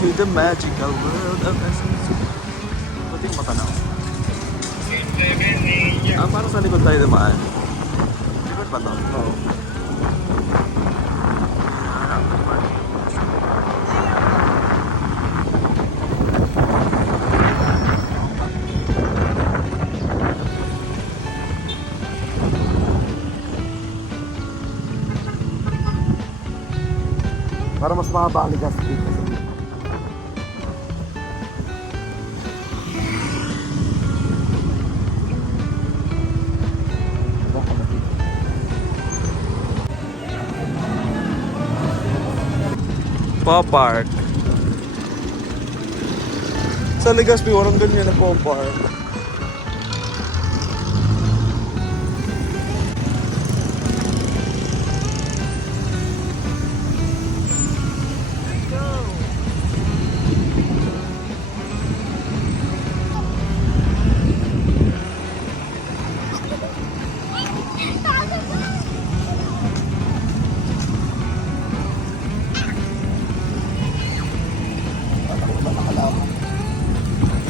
to the magical world of essence. Pati yung mata na ako. Parang sa likod tayo dumaan. Likod ba to? Oo. Para mas mahaba ang ligas dito sa dito. Pa-park. Sa Legazpi, walang ganyan na pa-park.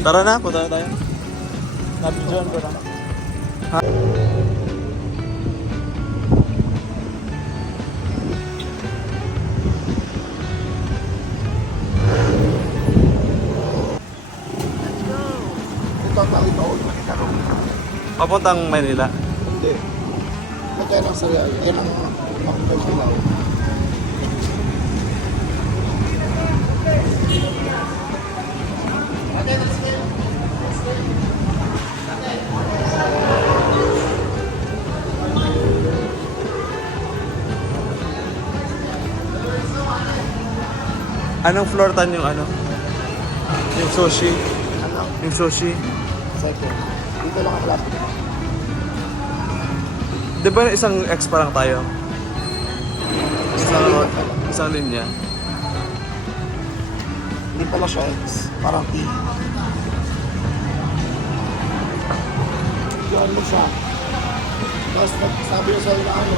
Tara na, punta na tayo. Nabidyoan ko na. Ha? Ito ang tawag ito. Makita ko. Papuntang Manila. Hindi. Magkaya lang sa yan ang makita sila. Anong floor tan yung ano? Yung sushi. Ano? Yung sushi. Second. Dito lang ang plastic. Di ba isang X pa lang tayo? Isang linya. Hindi pala siya X. Parang T. Yan mo siya. Tapos sabi ko sa'yo na ano.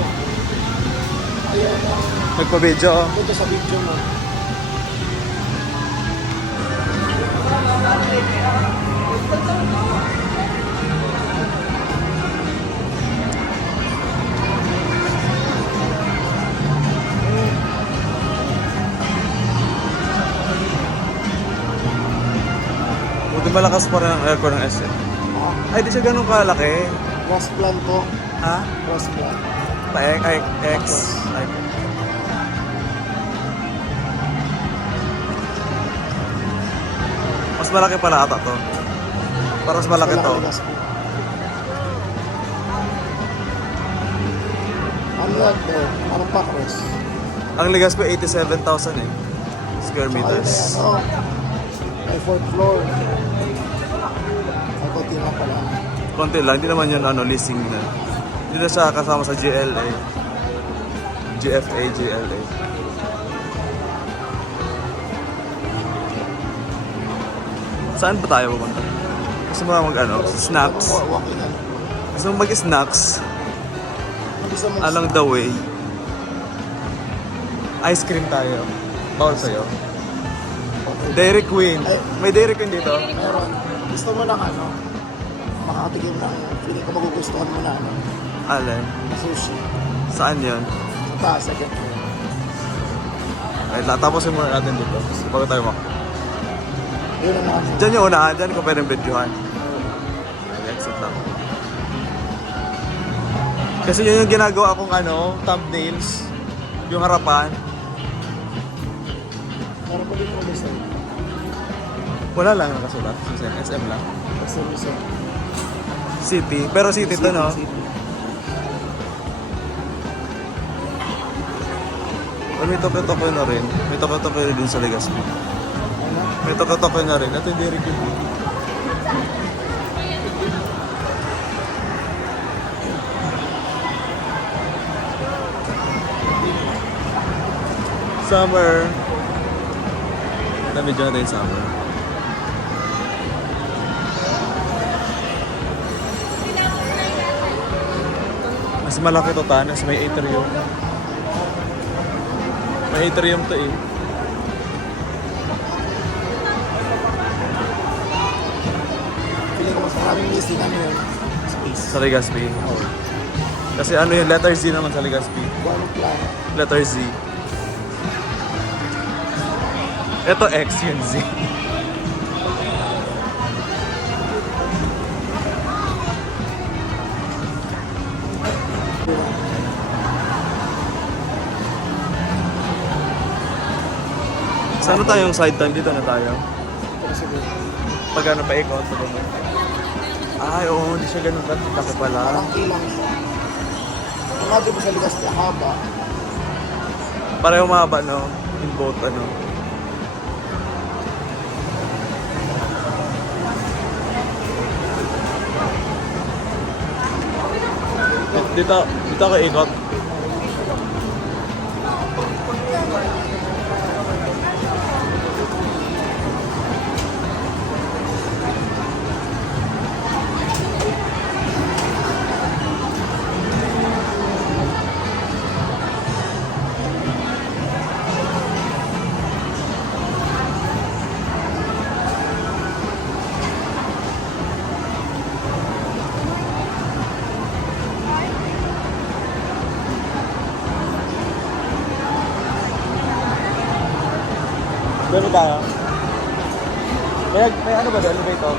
Ayaw mo. Nagpa-video. Punta sa video mo. Buti malakas pa rin ang aircon ng SM. Ay, di siya ganun kalaki. Cross plan to. Ha? Cross plan. X. Ay. Mas malaki pala ata to. Para mas malaki to. Ano yan to? Ano pa cross? Ang Legazpi 87,000 eh. Square meters. Ano? May 4th floor. Ay, konti lang pala. Konti lang, hindi naman yun ano, leasing na. Hindi na siya kasama sa GLA. GFA, GLA. Saan ba tayo pupunta? Gusto mo mag ano, snacks? Walking yan. Gusto mo mag-snacks? Gusto mo Along the way. Ice cream tayo. Bawal sa'yo. Dairy Queen. May Dairy Queen dito? meron. Gusto mo lang ano? Makakatigil ng feeling ko magugustuhan mo na ano? Alin? Sushi. Saan yun? Sa taas, second floor. Ay, tapusin muna natin dito. Bago tayo Yun ang mga Diyan yung unahan, diyan ko pwedeng videohan. Exit lang. Kasi yun yung ginagawa kong ano, thumbnails. Yung harapan. meron pa dito ulit sa'yo. Wala lang nakasulat. SM lang. Basta mo sa City. Pero city to, no? Pero may toke-toke na rin. May toke-toke rin din sa Legazpi. May toke-toke na rin. Ito hindi rin yun. Summer. Namidyo natin yung summer. Mas malaki to, Tanas. May atrium. May atrium to eh. Racing, ano yun? Space. Sa Legazpi. Oh. Kasi ano yung letter Z naman sa Legazpi. Guano plan. Letter Z. Ito X, yun Z. Saan na tayong side time? Dito na tayo. Ito kasi doon. Pag ano pa ikot, pag ano. Ay, oo, hindi siya ganun laki pala. Parang ilang siya. Imagine mo sa ligas na haba. Pareho mahaba, no? In both, ano. Dito ako ikot. Meron tayo? May ano ba doon? Elevator?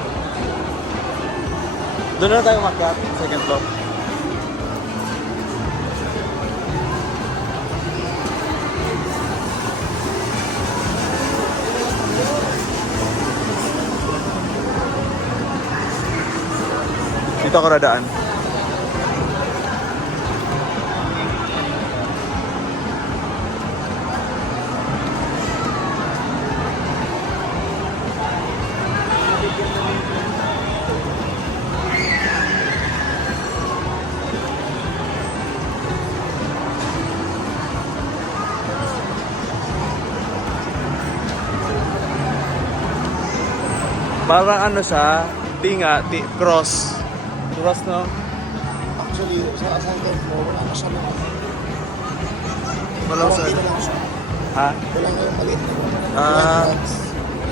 Doon na tayo umakyat, second floor. Dito ako nadaan. Parang ano siya, cross. Cross, no? Actually, sa second floor, wala na siya mga. Walang Parang sa... hindi na lang siya. Ha? Wala na yung maliit na. Ah,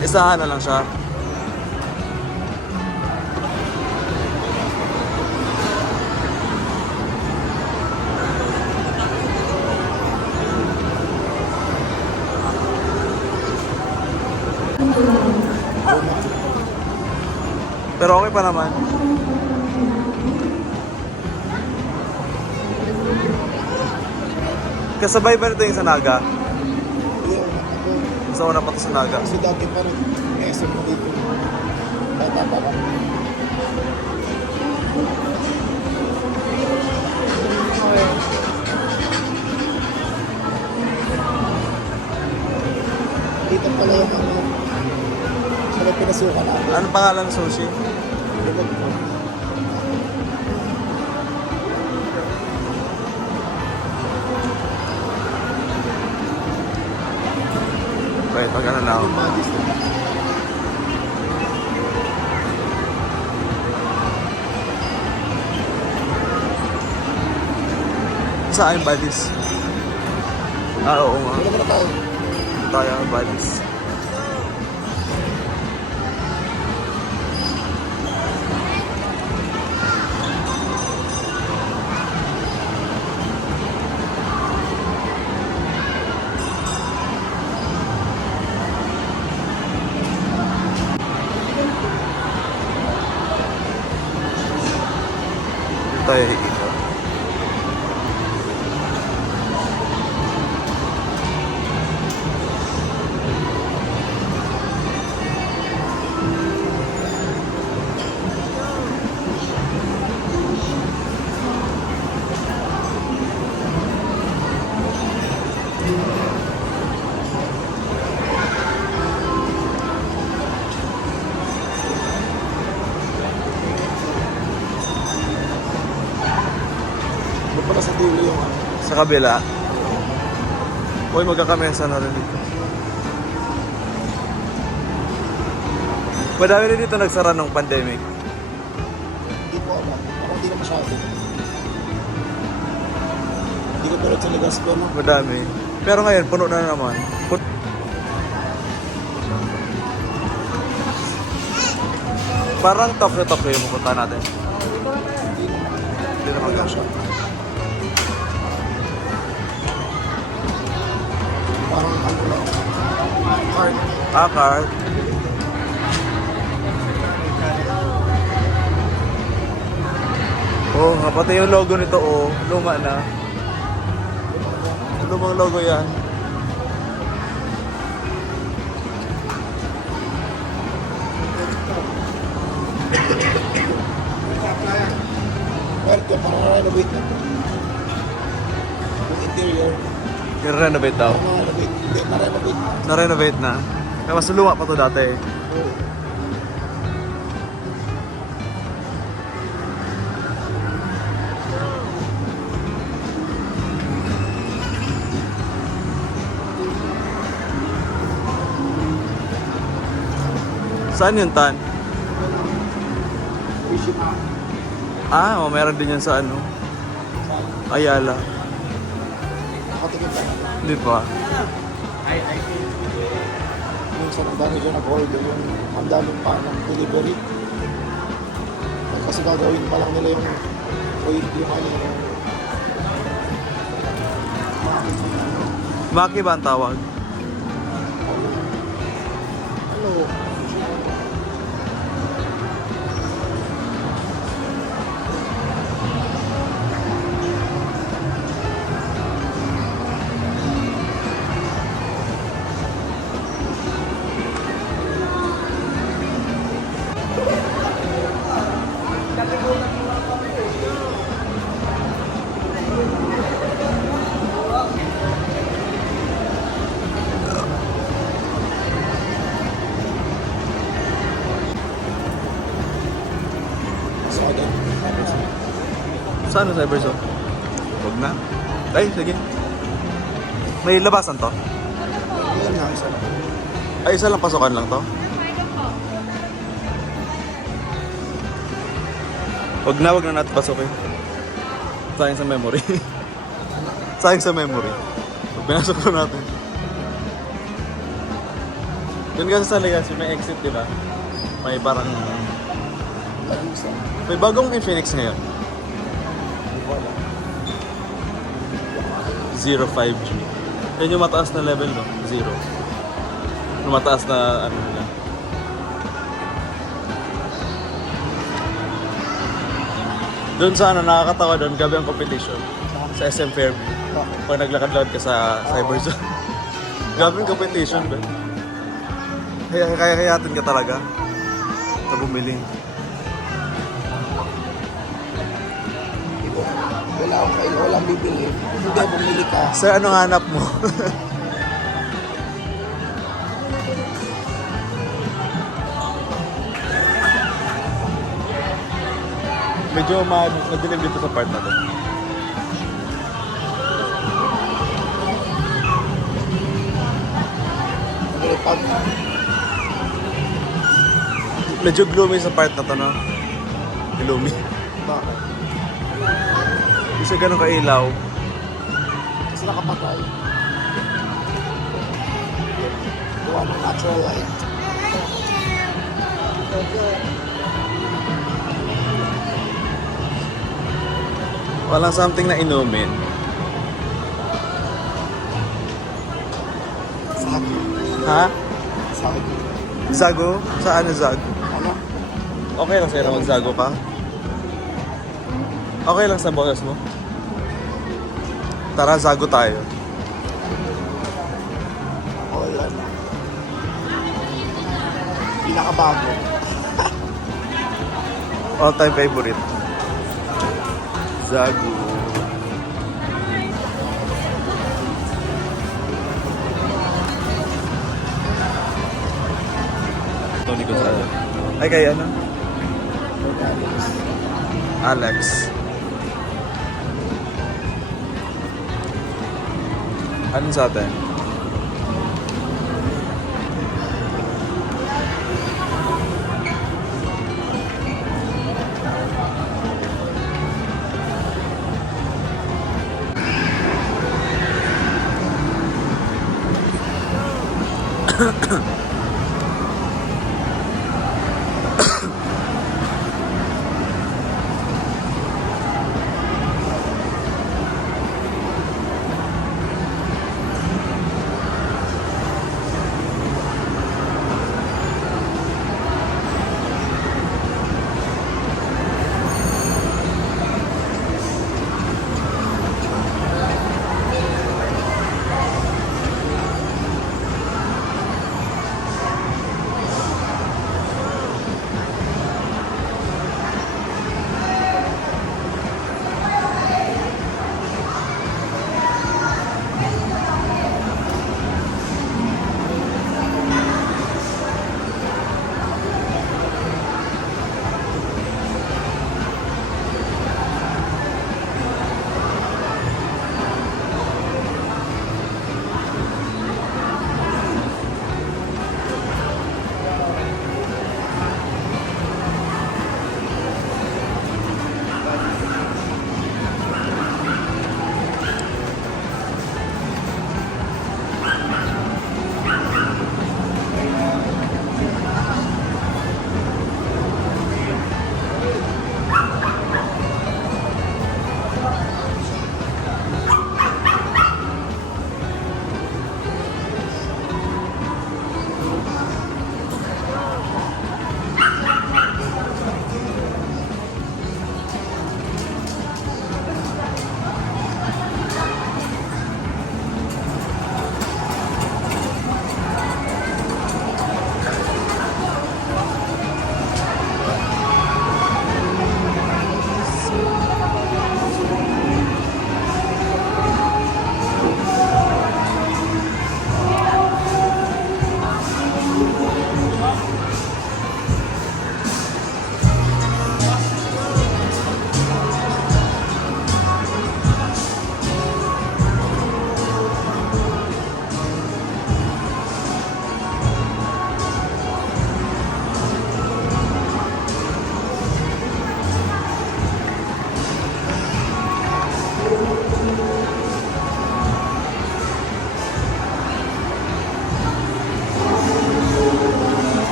isahan na lang siya. Pero okay pa naman. Kasabay ba nito yung sa Naga? Yung ako. Sa una pa to sa Naga. Kasi dati pa rin, SM mo dito. Bata pa ka. Dito pala yung ano. Sa may pinasukan natin. Anong pangalan ng sushi? Diba po? Wait, pag ano na ako. Yung mga disney. Saan yung buddies? Ah, oo nga. Wala na tayo. Tayo, buddies. Tayo ikot. Doon pala sa dulo yung ano. Sa kabila. Uy, magkakamesa na rin dito. Madami rin dito nagsara nung pandemic. Hindi ko alam. Parang hindi na masyado. Hindi ko tulad sa Legazpi, no? Madami. Pero ngayon, puno na naman. Parang Tokyo yung pupunta natin. Hindi naman Siya. Parang ano lang. Card. Card. Oh, pati yung logo nito, oh. Luma na. Lumang logo yan. Pwerte, parang renovate na. Yung interior. I-renovate daw. Parang renovate. Hindi, na-renovate. Na-renovate na. Kaya mas luma pa to dati. Saan yun, Tan? Fishing out. Ah, meron din yan sa ano. Ayala. Nakatingin ka na. Hindi pa. Minsan ang dami dyan nag-order yung ang dami pa ng delivery. Kasi gagawin pa lang nila yung ano yung Maki ba ang tawag? ano so again, Saan ang Cyberzone? Huwag na. Ay, sige. May labasan to? yun nga isa lang. Ay, isa lang pasokan lang to? Huwag na natin pasukin. Sayang sa memory. Sayang sa memory. Pag pinasok na natin. Doon kasi sa Legacy, may exit, di ba? May parang... Lagi isa. May bagong Infinix ngayon. Hindi ko alam. 05G. Yan yung mataas na level, no? 0. Yung mataas na ano nila. Doon sa ano, nakakatawa doon, gabi ang competition. Sa SM Fairview. Pag naglakad-lakad ka sa Cyberzone. Gabi ang competition, ba? Kaya-kayatin ka talaga sa bumili. Wala akong kain, walang bibili. Hindi, bumili ka. Sir, anong hanap mo? Medyo madilim dito sa part na to. Bumili pag Medyo gloomy sa part na to, no? Gloomy. bakit? Hindi siya ganun kailaw. Kasi nakapatay. Gawa ng natural light. Walang something na inumin. Sabi. Ha? Sabi. Zago? Saan na Zago? Ano? Okay lang sa'yo na magzago ka? Okay lang sa boses mo? Tara, zago tayo. O yan. Pinakabago. All-time favorite. Zago. Tony Gonzalo. Ay, kay ano? Alex. Anong sa atin?